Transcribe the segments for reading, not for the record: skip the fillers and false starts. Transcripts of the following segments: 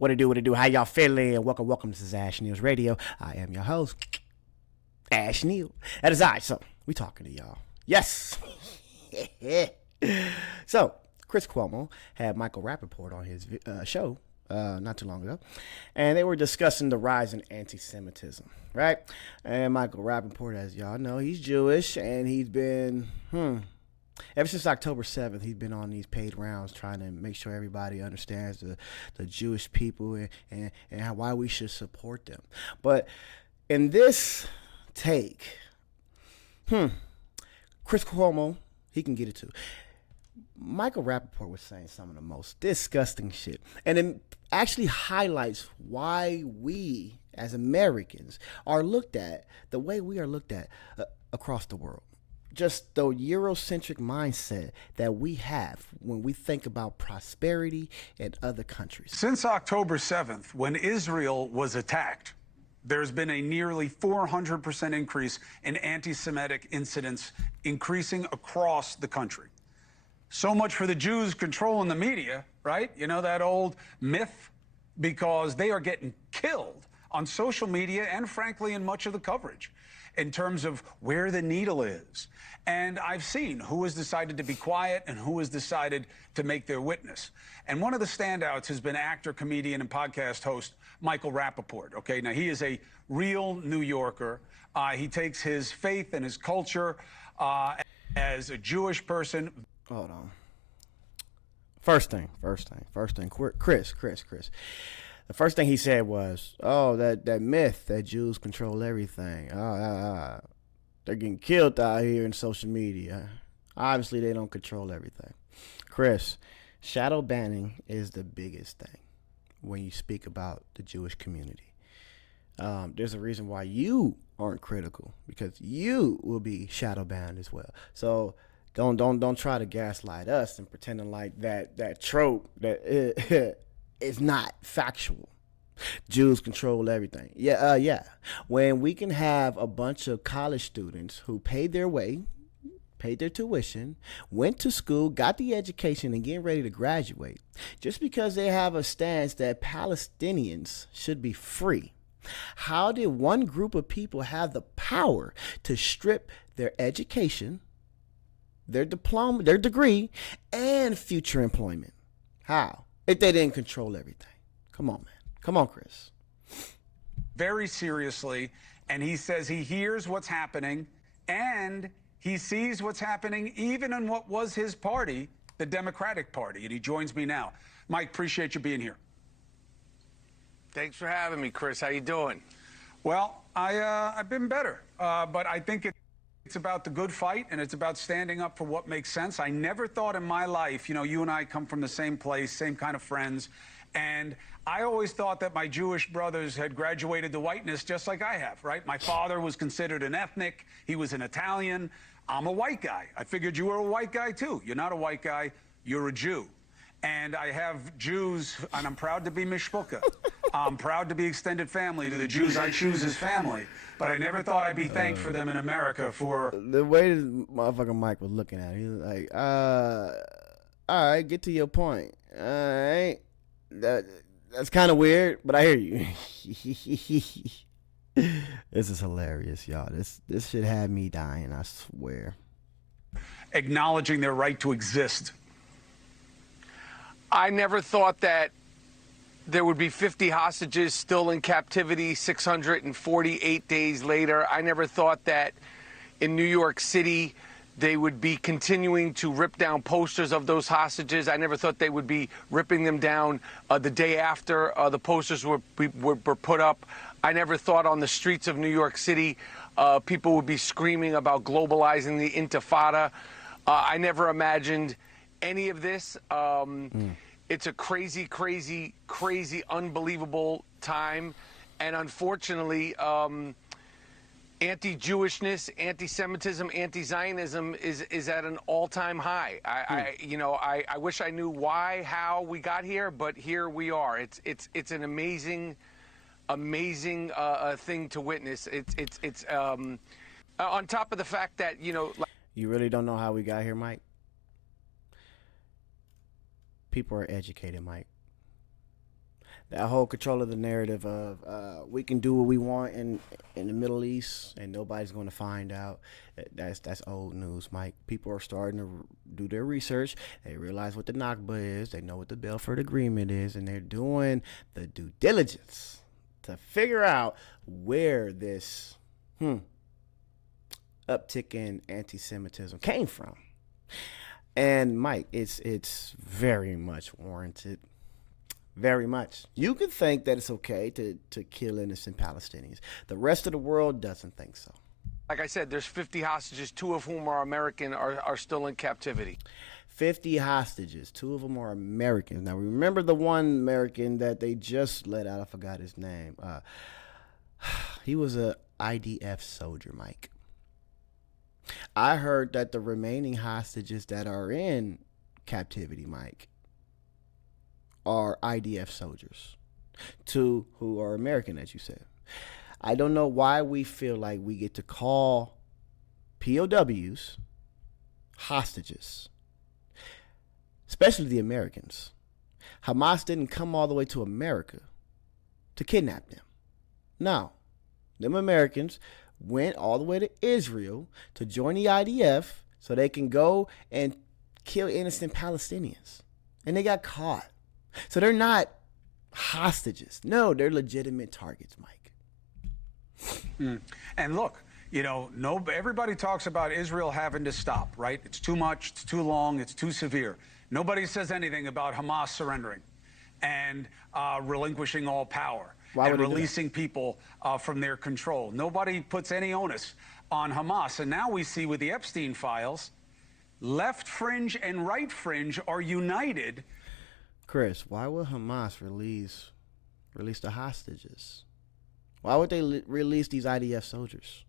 What it do, what it do, how y'all feeling? Welcome. This is Ash News Radio. I am your host, Ash Neal. That is I. So, we talking to y'all. Yes. So, Chris Cuomo had Michael Rapaport on his show not too long ago, and they were discussing the rise in anti-Semitism, right? And Michael Rapaport, as y'all know, he's Jewish, and he's been, ever since October 7th, he's been on these paid rounds trying to make sure everybody understands the Jewish people and why we should support them. But in this take, Chris Cuomo, he can get it too. Michael Rapaport was saying some of the most disgusting shit. And it actually highlights why we, as Americans, are looked at the way we are looked at across the world. Just the Eurocentric mindset that we have when we think about prosperity in other countries. Since October 7th, when Israel was attacked, there's been a nearly 400% increase in anti-Semitic incidents, increasing across the country. So much for the Jews controlling the media, right? You know, that old myth, because they are getting killed on social media and, frankly, in much of the coverage in terms of where the needle is. And I've seen who has decided to be quiet and who has decided to make their witness. And one of the standouts has been actor, comedian, and podcast host Michael Rapaport. Okay, now he is a real New Yorker. He takes his faith and his culture as a Jewish person. Hold on. First thing. Chris. The first thing he said was, "Oh, that myth that Jews control everything. They're getting killed out here in social media. Obviously, they don't control everything." Chris, shadow banning is the biggest thing when you speak about the Jewish community. There's a reason why you aren't critical, because you will be shadow banned as well. So don't try to gaslight us and pretending like that trope that is not factual. Jews control everything. Yeah. When we can have a bunch of college students who paid their way, paid their tuition, went to school, got the education, and getting ready to graduate, just because they have a stance that Palestinians should be free. How did one group of people have the power to strip their education, their diploma, their degree, and future employment? How? If they didn't control everything. Come on, man. Come on, Chris. Very seriously, and he says he hears what's happening and he sees what's happening even in what was his party, the Democratic Party, and he joins me now. Mike, appreciate you being here. Thanks for having me, Chris. How you doing? Well, I've been better, but I think it's about the good fight, and it's about standing up for what makes sense. I never thought in my life, you know, you and I come from the same place, same kind of friends, and I always thought that my Jewish brothers had graduated to whiteness just like I have, right? My father was considered an ethnic. He was an Italian. I'm a white guy. I figured you were a white guy, too. You're not a white guy. You're a Jew. And I have Jews, and I'm proud to be mishpucha. I'm proud to be extended family to the Jews I choose as family. But I never thought I'd be thanked for them in America for... The way this motherfucking Mike was looking at it, he was like, all right, get to your point. All right. That's kind of weird, but I hear you. This is hilarious, y'all. This shit had me dying, I swear. Acknowledging their right to exist. I never thought that there would be 50 hostages still in captivity 648 days later. I never thought that in New York City they would be continuing to rip down posters of those hostages. I never thought they would be ripping them down the day after the posters were put up. I never thought on the streets of New York City people would be screaming about globalizing the Intifada. I never imagined any of this. It's a crazy, unbelievable time. And unfortunately, anti-Jewishness, anti-Semitism, anti-Zionism is at an all-time high. I wish I knew why, how we got here, but here we are. It's an amazing thing to witness. It's on top of the fact that, you really don't know how we got here, Mike? People are educated, Mike. That whole control of the narrative of we can do what we want in the Middle East and nobody's going to find out. That's old news, Mike. People are starting to do their research. They realize what the Nakba is. They know what the Belfort Agreement is, and they're doing the due diligence to figure out where this uptick in anti-Semitism came from. And Mike, it's very much warranted. Very much. You can think that it's okay to kill innocent Palestinians. The rest of the world doesn't think so. Like I said, there's 50 hostages, 2 of whom are American, are still in captivity. 50 hostages. 2 of them are Americans. Now, remember the one American that they just let out? I forgot his name. He was a IDF soldier, Mike. I heard that the remaining hostages that are in captivity, Mike, are IDF soldiers. 2 who are American, as you said. I don't know why we feel like we get to call POWs hostages, especially the Americans. Hamas didn't come all the way to America to kidnap them. No, them Americans went all the way to Israel to join the IDF so they can go and kill innocent Palestinians. And they got caught. So they're not hostages. No, they're legitimate targets, Mike. And look, everybody talks about Israel having to stop, right? It's too much, it's too long, it's too severe. Nobody says anything about Hamas surrendering and relinquishing all power and releasing people from their control. Nobody puts any onus on Hamas. And now we see with the Epstein files, left fringe and right fringe are united. Chris, why would Hamas release the hostages? Why would they release these IDF soldiers?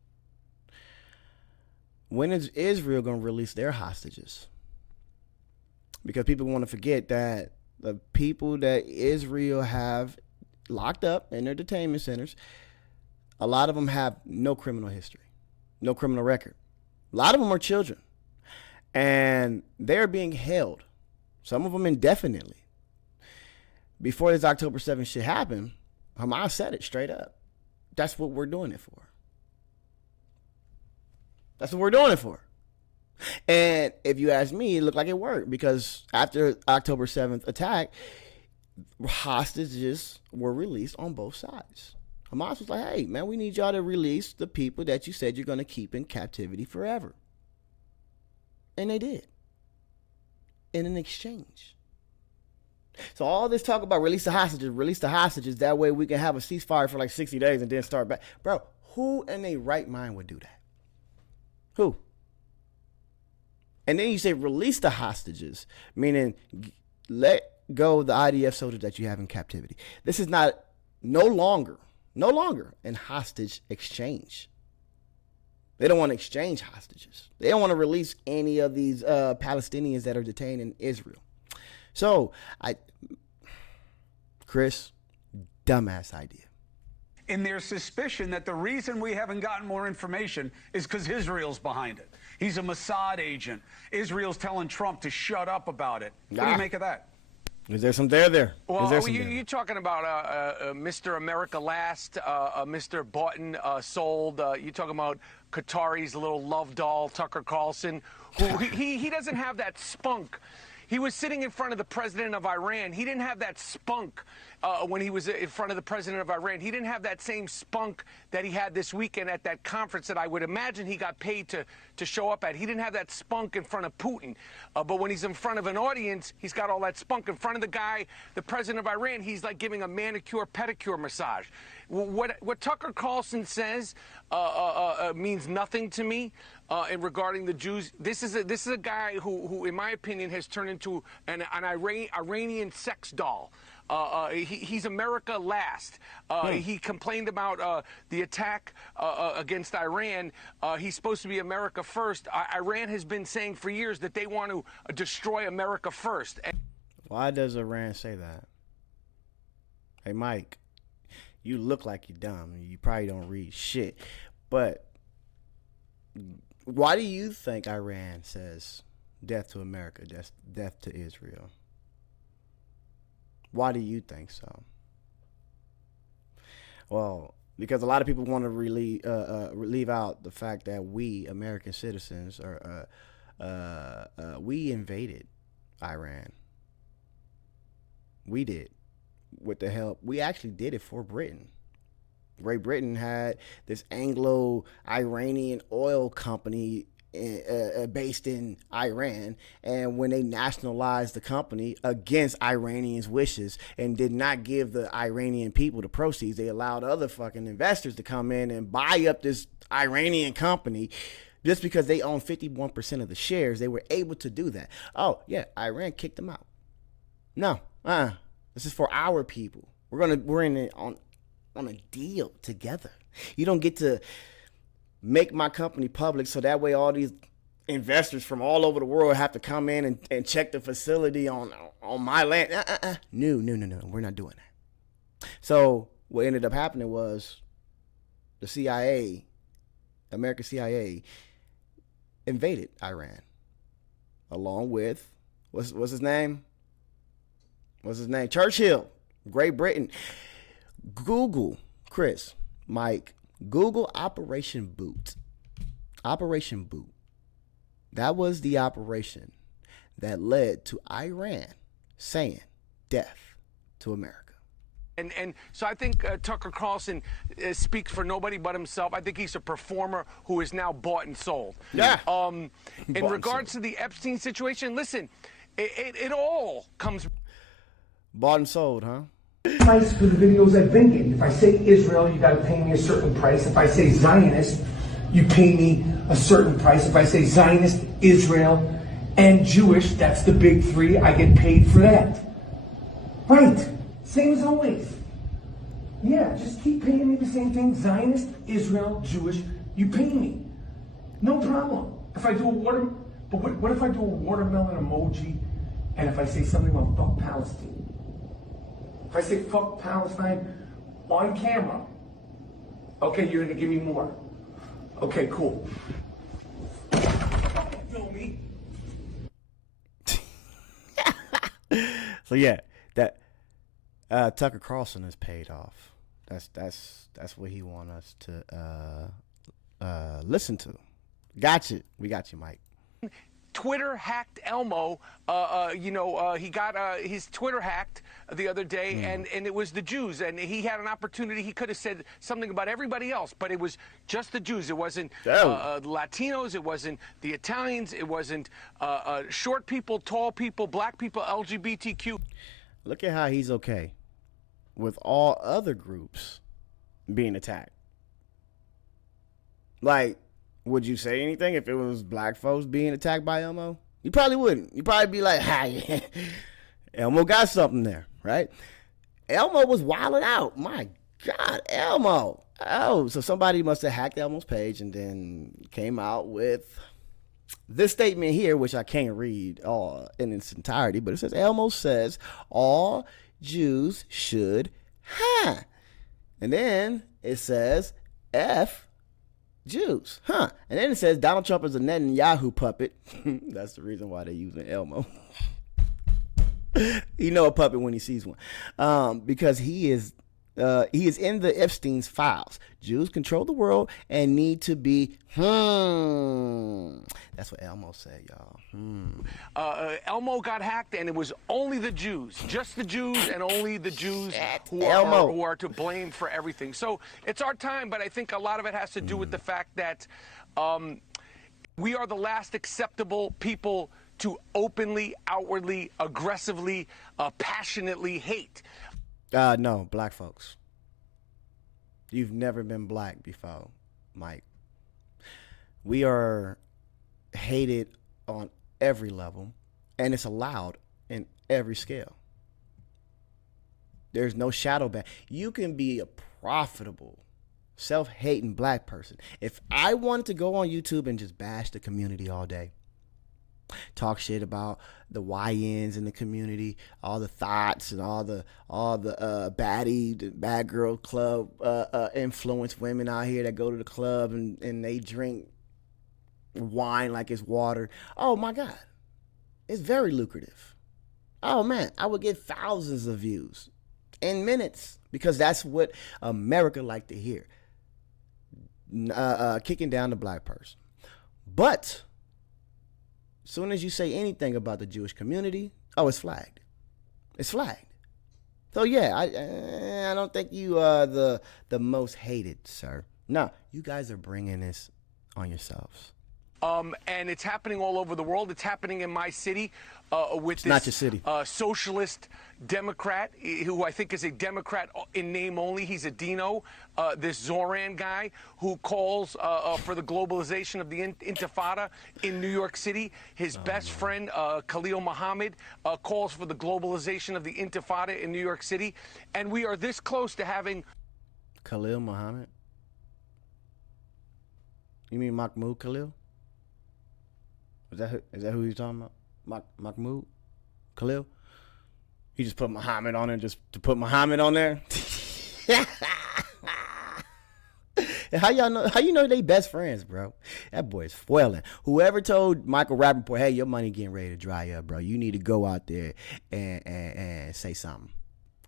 When is Israel going to release their hostages? Because people want to forget that the people that Israel have locked up in their detainment centers, a lot of them have no criminal history, no criminal record. A lot of them are children. And they're being held, some of them indefinitely. Before this October 7th shit happened, Hamas said it straight up. That's what we're doing it for. That's what we're doing it for. And if you ask me, it looked like it worked because after October 7th attack, hostages were released on both sides. Hamas was like, hey, man, we need y'all to release the people that you said you're going to keep in captivity forever. And they did. In an exchange. So all this talk about release the hostages, that way we can have a ceasefire for like 60 days and then start back. Bro, who in their right mind would do that? Who? And then you say release the hostages, meaning let go the IDF soldiers that you have in captivity. This is no longer an hostage exchange. They don't want to exchange hostages. They don't want to release any of these Palestinians that are detained in Israel. So, Chris, dumbass idea. In their suspicion that the reason we haven't gotten more information is because Israel's behind it. He's a Mossad agent. Israel's telling Trump to shut up about it. What do you make of that? Is there some there? Well, you're talking about Mr. America Last, Mr. Bought and Sold. You're talking about Qatari's little love doll, Tucker Carlson, who he doesn't have that spunk. He was sitting in front of the president of Iran. He didn't have that spunk when he was in front of the president of Iran. He didn't have that same spunk that he had this weekend at that conference that I would imagine he got paid to show up at. He didn't have that spunk in front of Putin. But when he's in front of an audience, he's got all that spunk. In front of the guy, the president of Iran, he's like giving a manicure, pedicure massage. What Tucker Carlson says means nothing to me in regarding the Jews. This is a guy who, in my opinion, has turned into an Iranian sex doll. He's America Last. He complained about the attack against Iran. He's supposed to be America First. Iran has been saying for years that they want to destroy America first. Why does Iran say that? Hey, Mike, you look like you're dumb. You probably don't read shit. But why do you think Iran says death to America, death to Israel? Why do you think so? Well, because a lot of people want to leave out the fact that we American citizens we invaded Iran. We did with the help. We actually did it for Britain. Great Britain had this Anglo-Iranian oil company based in Iran, and when they nationalized the company against Iranians' wishes and did not give the Iranian people the proceeds, they allowed other fucking investors to come in and buy up this Iranian company. Just because they own 51% of the shares, they were able to do that. Oh yeah, Iran kicked them out. No, this is for our people. We're in it on a deal together. You don't get to make my company public so that way all these investors from all over the world have to come in and check the facility on my land. No, we're not doing that. So what ended up happening was the CIA, American CIA, invaded Iran along with what's his name? Churchill, Great Britain. Google, Chris, Mike, Google Operation Boot. Operation Boot. That was the operation that led to Iran saying death to America. And so I think Tucker Carlson speaks for nobody but himself. I think he's a performer who is now bought and sold. Yeah. In regards to the Epstein situation, listen, it all comes. Bought and sold, huh? Price for the videos I've been getting. If I say Israel, you got to pay me a certain price. If I say Zionist, you pay me a certain price. If I say Zionist, Israel, and Jewish, that's the big three, I get paid for that. Right. Same as always. Yeah, just keep paying me the same thing. Zionist, Israel, Jewish, you pay me. No problem. If I do but what if I do a watermelon emoji and if I say something about fuck Palestine? If I say fuck Palestine on camera, okay, you're gonna give me more. Okay, cool. Feel me? So yeah, that Tucker Carlson is paid off. That's what he want us to listen to. Got you. We got you, Mike. Twitter hacked Elmo. He got his Twitter hacked the other day, and it was the Jews. And he had an opportunity. He could have said something about everybody else, but it was just the Jews. It wasn't Latinos. It wasn't the Italians. It wasn't short people, tall people, black people, LGBTQ. Look at how he's okay with all other groups being attacked. Like, would you say anything if it was black folks being attacked by Elmo? You probably wouldn't. You'd probably be like, yeah, Elmo got something there, right? Elmo was wilding out. My God, Elmo. Oh, so somebody must have hacked Elmo's page and then came out with this statement here, which I can't read all in its entirety, but it says, Elmo says all Jews should, and then it says, F Jews, and then it says Donald Trump is a Netanyahu puppet. That's the reason why they're using Elmo. You know a puppet when he sees one, because he is in the Epstein's files. Jews control the world and need to be. That's what Elmo said, y'all. Elmo got hacked, and it was only the Jews, just the Jews, and only the Jews who are to blame for everything. So it's our time, but I think a lot of it has to do with the fact that we are the last acceptable people to openly, outwardly, aggressively, passionately hate. No, black folks. You've never been black before, Mike. We are hated on every level, and it's allowed in every scale. There's no shadow ban. You can be a profitable, self-hating black person. If I wanted to go on YouTube and just bash the community all day, talk shit about the YNs in the community, all the thoughts and all the baddie, the bad girl club influence women out here that go to the club and they drink wine like it's water. Oh my God, it's very lucrative. Oh man, I would get thousands of views in minutes, because that's what America like to hear. Kicking down the black person. But as soon as you say anything about the Jewish community, oh, it's flagged. It's flagged. So yeah, I don't think you are the most hated, sir. No, you guys are bringing this on yourselves. And it's happening all over the world. It's happening in my city with It's this not your city. Socialist Democrat, who I think is a Democrat in name only. He's a Dino, this Zoran guy who calls for the globalization of the Intifada in New York City. His best friend, Khalil Muhammad, calls for the globalization of the Intifada in New York City. And we are this close to having... Khalil Muhammad? You mean Mahmoud Khalil? Is that who you're talking about? Mahmoud Khalil? He just put Muhammad on there just to put Muhammad on there? How you know they best friends, bro? That boy is foiling. Whoever told Michael Rapaport, hey, your money getting ready to dry up, bro. You need to go out there and say something.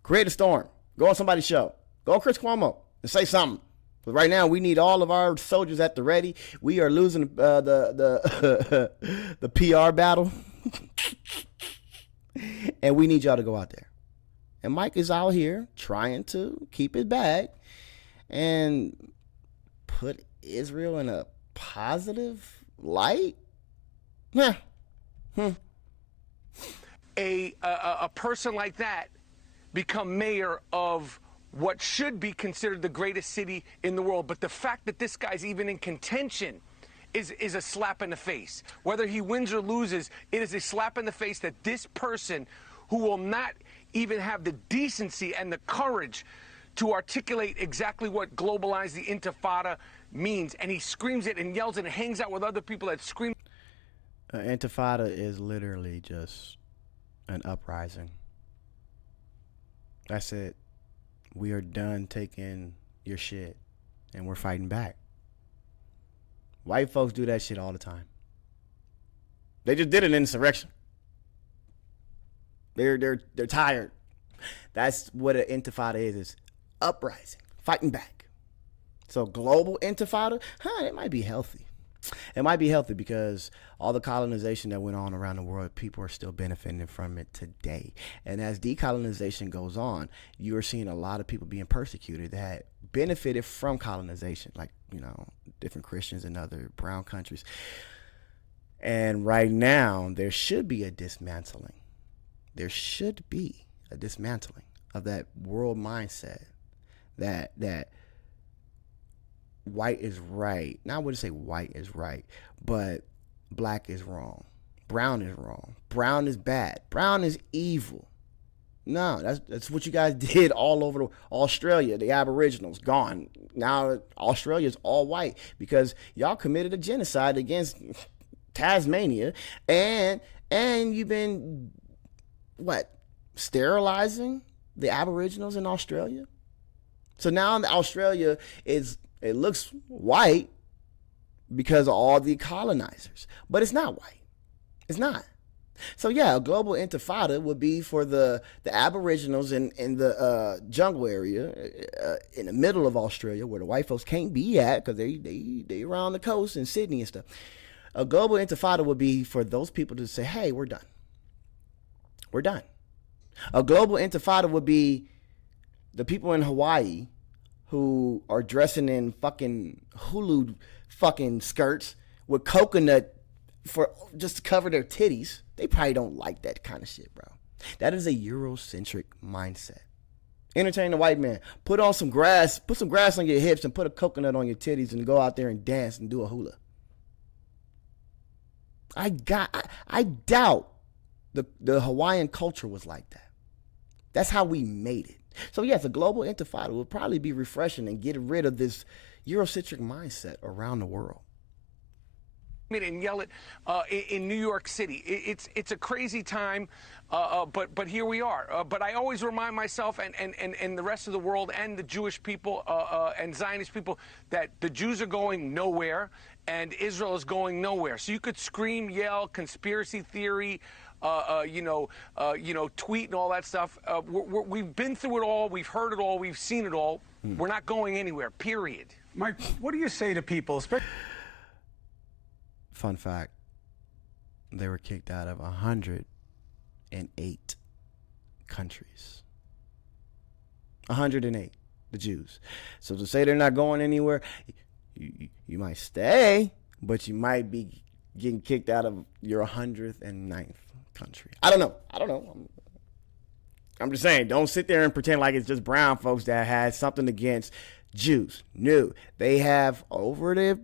Create a storm. Go on somebody's show. Go on Chris Cuomo and say something. But right now, we need all of our soldiers at the ready. We are losing the PR battle, and we need y'all to go out there. And Mike is out here trying to keep his bag and put Israel in a positive light. Yeah. A person like that become mayor of what should be considered the greatest city in the world. But the fact that this guy's even in contention is a slap in the face. Whether he wins or loses, it is a slap in the face that this person who will not even have the decency and the courage to articulate exactly what globalize the Intifada means, and he screams it and yells it and hangs out with other people that scream. Intifada is literally just an uprising. That's it. We are done taking your shit, and we're fighting back. White folks do that shit all the time. They just did an insurrection. They're tired. That's what an intifada is uprising, fighting back. So global intifada, it might be healthy. It might be healthy because all the colonization that went on around the world, people are still benefiting from it today. And as decolonization goes on, you are seeing a lot of people being persecuted that benefited from colonization, like, different Christians in other brown countries. And right now, there should be a dismantling. There should be a dismantling of that world mindset that white is right. Now I wouldn't say white is right, but black is wrong. Brown is wrong. Brown is bad. Brown is evil. No, that's what you guys did all over Australia. The Aboriginals gone. Now Australia's all white because y'all committed a genocide against Tasmania, and you've been sterilizing the Aboriginals in Australia. So now Australia it looks white because of all the colonizers, but it's not white. It's not. So yeah, a global intifada would be for the Aboriginals in the jungle area in the middle of Australia where the white folks can't be at because they around the coast in Sydney and stuff. A global intifada would be for those people to say, hey, we're done. We're done. A global intifada would be the people in Hawaii who are dressing in fucking Hulu fucking skirts with coconut for just to cover their titties. They probably don't like that kind of shit, bro. That is a Eurocentric mindset. Entertain the white man. Put some grass on your hips and put a coconut on your titties and go out there and dance and do a hula. I doubt the Hawaiian culture was like that. That's how we made it. So yes, a global intifada would probably be refreshing and get rid of this Eurocentric mindset around the world. And yell it in New York City. It's a crazy time, but here we are. But I always remind myself and the rest of the world and the Jewish people and Zionist people that the Jews are going nowhere and Israel is going nowhere. So you could scream, yell, conspiracy theory, tweet and all that stuff. We've been through it all. We've heard it all. We've seen it all. We're not going anywhere, period. Mike, what do you say to people, especially? Fun fact, they were kicked out of 108 countries. 108, the Jews. So to say they're not going anywhere, you might stay, but you might be getting kicked out of your 109th country. I don't know. I'm just saying, don't sit there and pretend like it's just brown folks that had something against Jews. No, they have, over the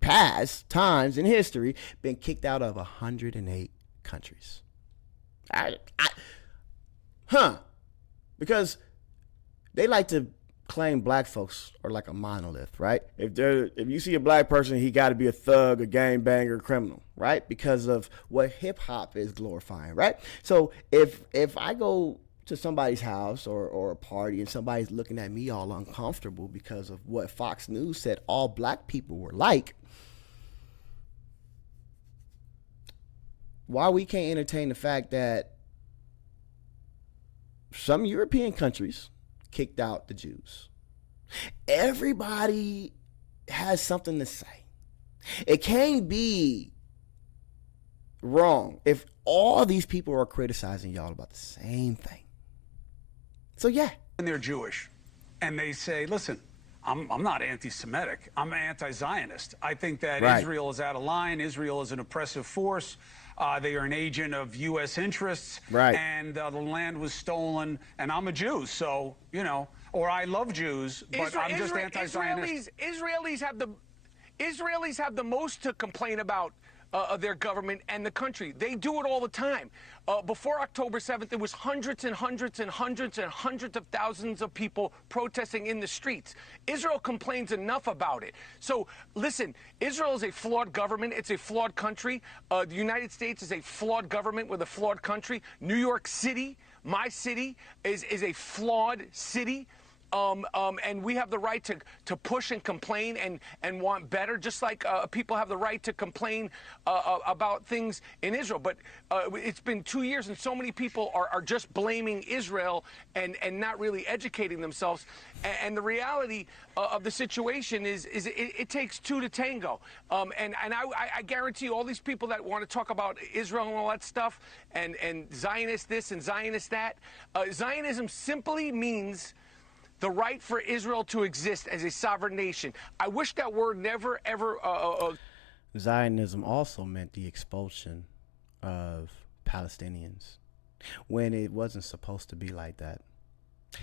past times in history, been kicked out of 108 countries. Because they like to claim black folks are like a monolith, right? If you see a black person, he got to be a thug, a gangbanger, criminal, right? Because of what hip hop is glorifying, right? So if I go to somebody's house or a party and somebody's looking at me all uncomfortable because of what Fox News said all black people were like, why we can't entertain the fact that some European countries kicked out the Jews? Everybody has something to say. It can't be wrong if all these people are criticizing y'all about the same thing. So yeah. And they're Jewish, and they say, listen, I'm not anti-Semitic. I'm anti-Zionist. I think that Right. Israel is out of line. Israel is an oppressive force. They are an agent of U.S. interests. Right. And the land was stolen, and I'm a Jew, so, or I love Jews, but I'm just anti-Zionist. Israelis have the most to complain about their government and the country. They do it all the time. Before October 7th, there was hundreds and hundreds and hundreds and hundreds of thousands of people protesting in the streets. Israel complains enough about it. So listen, Israel is a flawed government. It's a flawed country. The United States is a flawed government with a flawed country. New York City, my city, is a flawed city. And we have the right to push and complain and want better, just like people have the right to complain about things in Israel. But it's been 2 years, and so many people are just blaming Israel and not really educating themselves. And the reality of the situation is it takes two to tango. And I guarantee you, all these people that want to talk about Israel and all that stuff, and Zionist this and Zionist that, Zionism simply means the right for Israel to exist as a sovereign nation. I wish that word never, ever... Zionism also meant the expulsion of Palestinians when it wasn't supposed to be like that.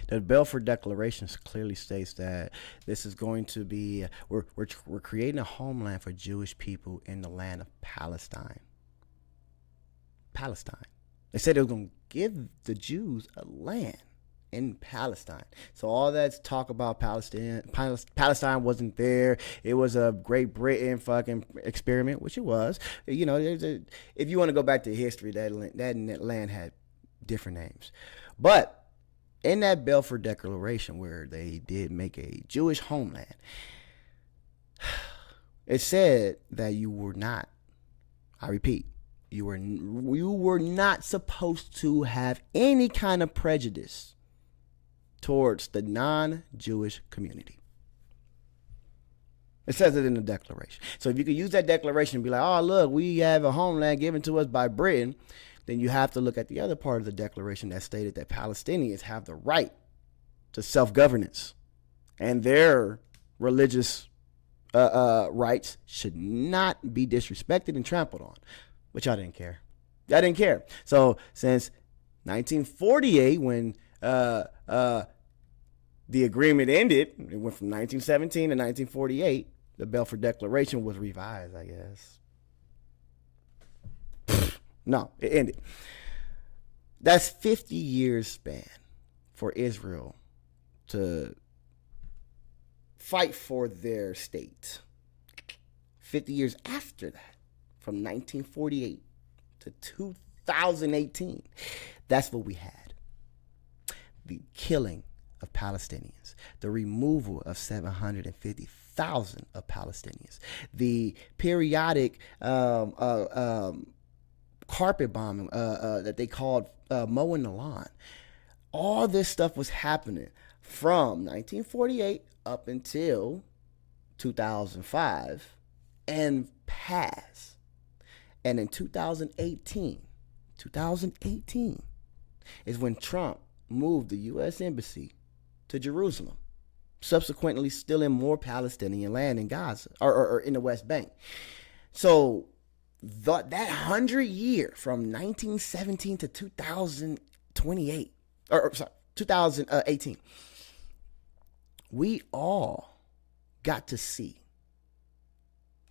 The Balfour Declaration clearly states that this is going to be... We're creating a homeland for Jewish people in the land of Palestine. Palestine. They said they were going to give the Jews a land in Palestine. So all that talk about Palestine wasn't there. It was a Great Britain fucking experiment, which it was. If you want to go back to history, that land had different names. But in that Balfour Declaration, where they did make a Jewish homeland, it said that you were not, I repeat, you were not supposed to have any kind of prejudice towards the non-Jewish community. It says it in the declaration. So if you could use that declaration and be like, oh, look, we have a homeland given to us by Britain, then you have to look at the other part of the declaration that stated that Palestinians have the right to self-governance, and their religious rights should not be disrespected and trampled on. But y'all didn't care. Y'all didn't care. So since 1948, when the agreement ended, it went from 1917 to 1948, the Balfour Declaration was revised, I guess. No, it ended. That's 50 years span for Israel to fight for their state. 50 years after that, from 1948 to 2018, that's what we had. The killing of Palestinians, the removal of 750,000 of Palestinians, the periodic carpet bombing that they called mowing the lawn. All this stuff was happening from 1948 up until 2005 and past. And in 2018 is when Trump moved the U.S. Embassy to Jerusalem, subsequently stealing more Palestinian land in Gaza or in the West Bank. So that 100-year from 1917 to 2028, or sorry, 2018, we all got to see,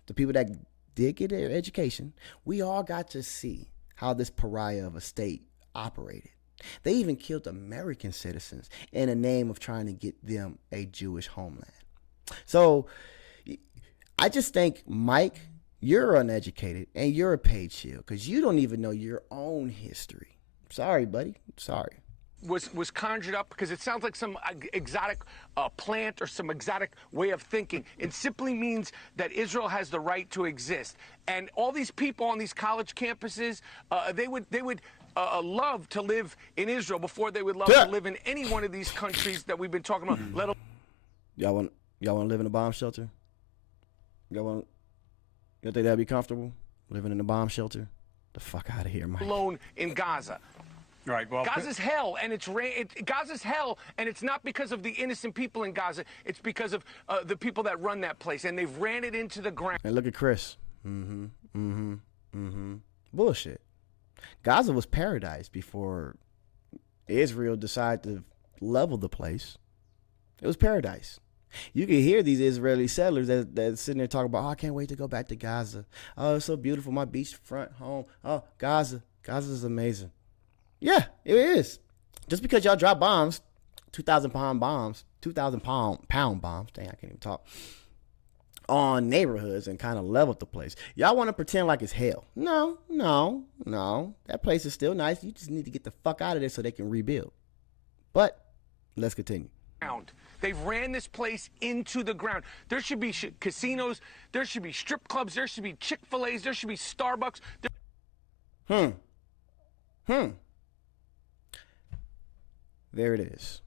the people that did get their education, we all got to see how this pariah of a state operated. They even killed American citizens in the name of trying to get them a Jewish homeland. So I just think, Mike, you're uneducated and you're a paid shield because you don't even know your own history. Sorry, buddy. Sorry. Was conjured up because it sounds like some exotic plant or some exotic way of thinking. It simply means that Israel has the right to exist. And all these people on these college campuses, they would love to live in Israel before they would love to live in any one of these countries that we've been talking about. Y'all want to live in a bomb shelter? You think that'd be comfortable living in a bomb shelter? The fuck out of here, Mike. Alone in Gaza. Right. Well, Gaza's hell, and Gaza's hell, and it's not because of the innocent people in Gaza. It's because of the people that run that place, and they've ran it into the ground. And look at Chris. Bullshit. Gaza was paradise before Israel decided to level the place. It was paradise. You can hear these Israeli settlers that sitting there talking about, oh, I can't wait to go back to Gaza. Oh, it's so beautiful, my beachfront home. Oh, Gaza is amazing. Yeah, it is. Just because y'all drop bombs, 2,000-pound bombs, 2,000-pound bombs, dang, I can't even talk, on neighborhoods and kind of leveled the place. Y'all want to pretend like it's hell. No. That place is still nice. You just need to get the fuck out of there so they can rebuild. But let's continue. They've ran this place into the ground. There should be casinos. There should be strip clubs. There should be Chick-fil-A's. There should be Starbucks. There it is.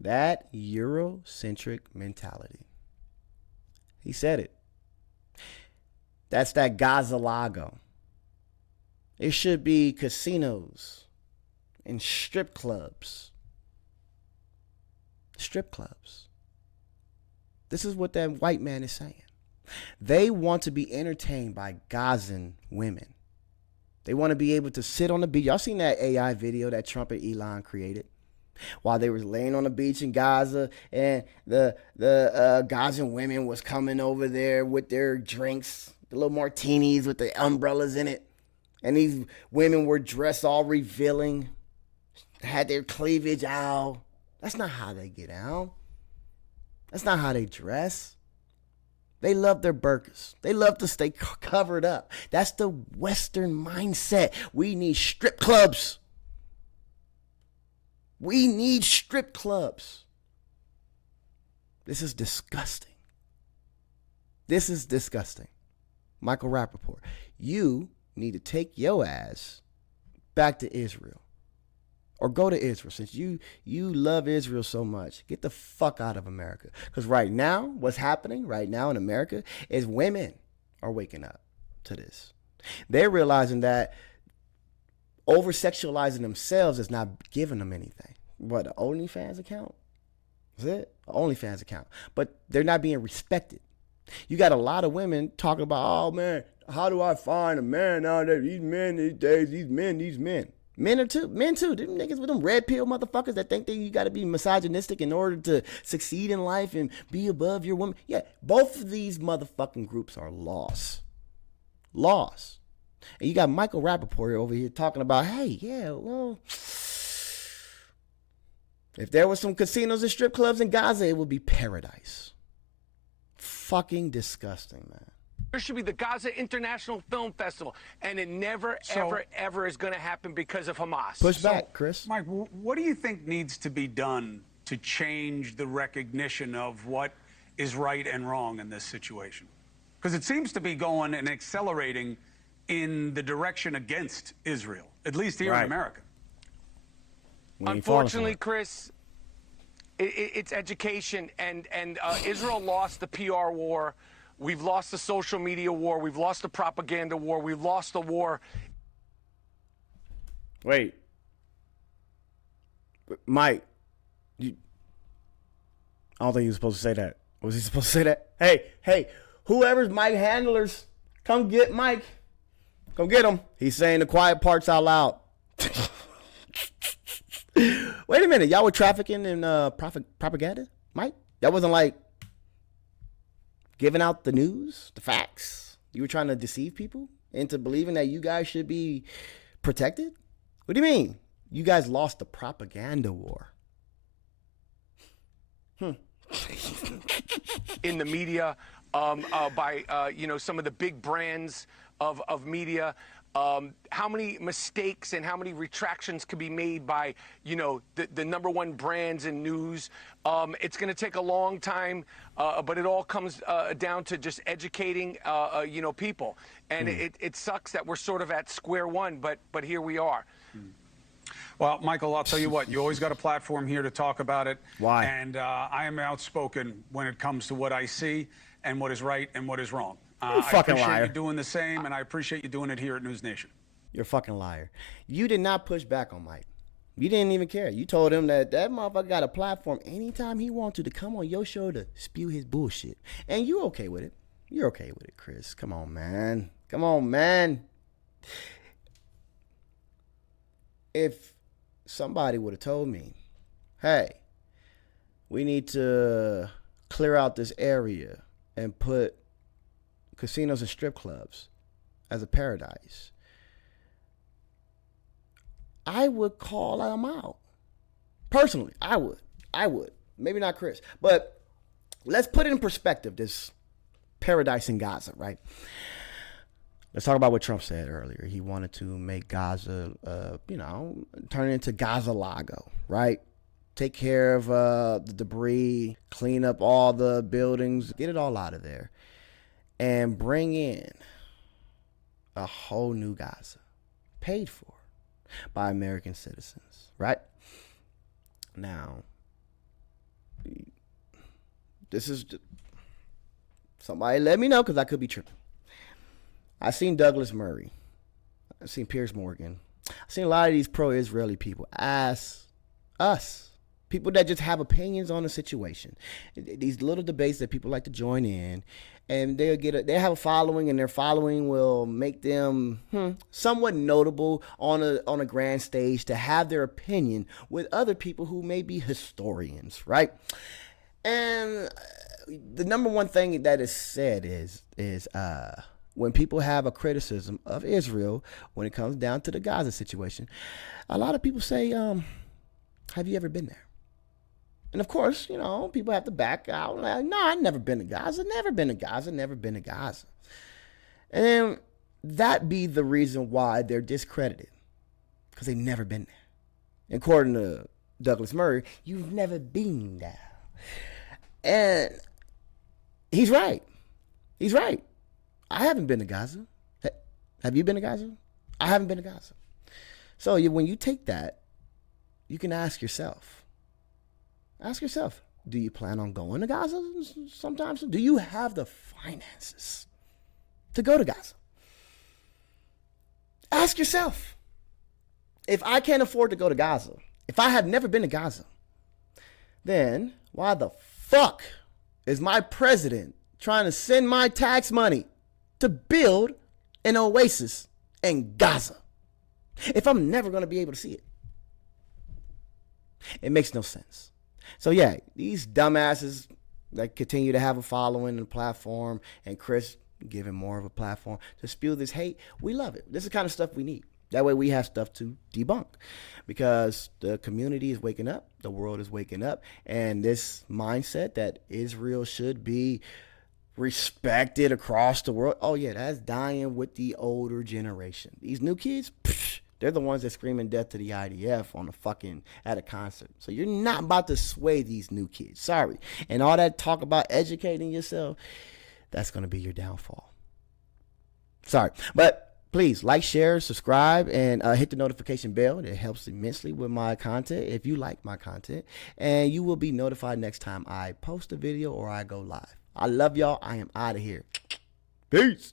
That Eurocentric mentality. He said it. That's that Gaza-lago. It should be casinos and strip clubs. Strip clubs. This is what that white man is saying. They want to be entertained by Gazan women. They want to be able to sit on the beach. Y'all seen that AI video that Trump and Elon created? While they were laying on the beach in Gaza, and the Gazan women was coming over there with their drinks, the little martinis with the umbrellas in it. And these women were dressed all revealing, had their cleavage out. That's not how they get out. That's not how they dress. They love their burqas. They love to stay covered up. That's the Western mindset. We need strip clubs. We need strip clubs. This is disgusting. This is disgusting. Michael Rapaport, you need to take your ass back to Israel. Or go to Israel. Since you love Israel so much, get the fuck out of America. Because right now, what's happening right now in America is women are waking up to this. They're realizing that over-sexualizing themselves is not giving them anything. What, an OnlyFans account? Is it? An OnlyFans account. But they're not being respected. You got a lot of women talking about, oh man, how do I find a man out there? These men these days, these men. Men too. Them niggas with them red pill motherfuckers that think that you got to be misogynistic in order to succeed in life and be above your woman. Yeah, both of these motherfucking groups are lost. And you got Michael Rapaport over here talking about, hey, yeah, well, if there was some casinos and strip clubs in Gaza, it would be paradise. Fucking disgusting, man. There should be the Gaza International Film Festival, and it never, ever is going to happen because of Hamas. Push back, Chris. Mike, what do you think needs to be done to change the recognition of what is right and wrong in this situation? Because it seems to be going and accelerating in the direction against Israel, at least here in America. Unfortunately, Chris, it's education, and Israel lost the PR war. We've lost the social media war. We've lost the propaganda war. We've lost the war. Wait. Mike, I don't think he was supposed to say that. Was he supposed to say that? Hey, whoever's Mike handlers, come get Mike. Come get him. He's saying the quiet parts out loud. Wait a minute. Y'all were trafficking in propaganda, Mike? That wasn't like giving out the news, the facts? You were trying to deceive people into believing that you guys should be protected? What do you mean? You guys lost the propaganda war. In the media, by some of the big brands of media. How many mistakes and how many retractions could be made by, the number one brands in news. It's going to take a long time, but it all comes down to just educating, people. And it sucks that we're sort of at square one, but here we are. Well, Michael, I'll tell you what, you always got a platform here to talk about it. Why? And I am outspoken when it comes to what I see and what is right and what is wrong. I appreciate you doing the same, and I appreciate you doing it here at News Nation. You're a fucking liar. You did not push back on Mike. You didn't even care. You told him that motherfucker got a platform anytime he wanted to come on your show to spew his bullshit. And you're okay with it. You're okay with it, Chris. Come on, man. Come on, man. If somebody would have told me, hey, we need to clear out this area and put casinos and strip clubs as a paradise, I would call them out. Personally, I would. Maybe not Chris. But let's put it in perspective, this paradise in Gaza, right? Let's talk about what Trump said earlier. He wanted to make Gaza, turn it into Gaza-Lago, right? Take care of the debris, clean up all the buildings, get it all out of there, and bring in a whole new Gaza, paid for by American citizens, right? Now, this is somebody let me know, because I could be tripping. I seen Douglas Murray. I seen Piers Morgan. I seen a lot of these pro-Israeli people ask us, people that just have opinions on the situation, these little debates that people like to join in, and they have a following, and their following will make them somewhat notable on a grand stage to have their opinion with other people who may be historians, right? And the number one thing that is said is when people have a criticism of Israel when it comes down to the Gaza situation, a lot of people say, have you ever been there? And of course, people have to back out. Like, no, I've never been to Gaza, never been to Gaza, never been to Gaza. And then that be the reason why they're discredited, because they've never been there. According to Douglas Murray, you've never been there. And he's right. He's right. I haven't been to Gaza. Have you been to Gaza? I haven't been to Gaza. So when you take that, you can ask yourself, do you plan on going to Gaza sometimes? Do you have the finances to go to Gaza? Ask yourself. If I can't afford to go to Gaza, if I have never been to Gaza, then why the fuck is my president trying to send my tax money to build an oasis in Gaza if I'm never going to be able to see it? It makes no sense. So yeah, these dumbasses that continue to have a following and a platform, and Chris giving more of a platform to spew this hate, we love it. This is the kind of stuff we need. That way we have stuff to debunk, because the community is waking up, the world is waking up, and this mindset that Israel should be respected across the world, oh yeah, that's dying with the older generation. These new kids, they're the ones that screaming death to the IDF at a concert. So you're not about to sway these new kids. Sorry. And all that talk about educating yourself, that's going to be your downfall. Sorry. But Please like, share, subscribe, and hit the notification bell. It helps immensely with my content if you like my content. And you will be notified next time I post a video or I go live. I love y'all. I am out of here. Peace.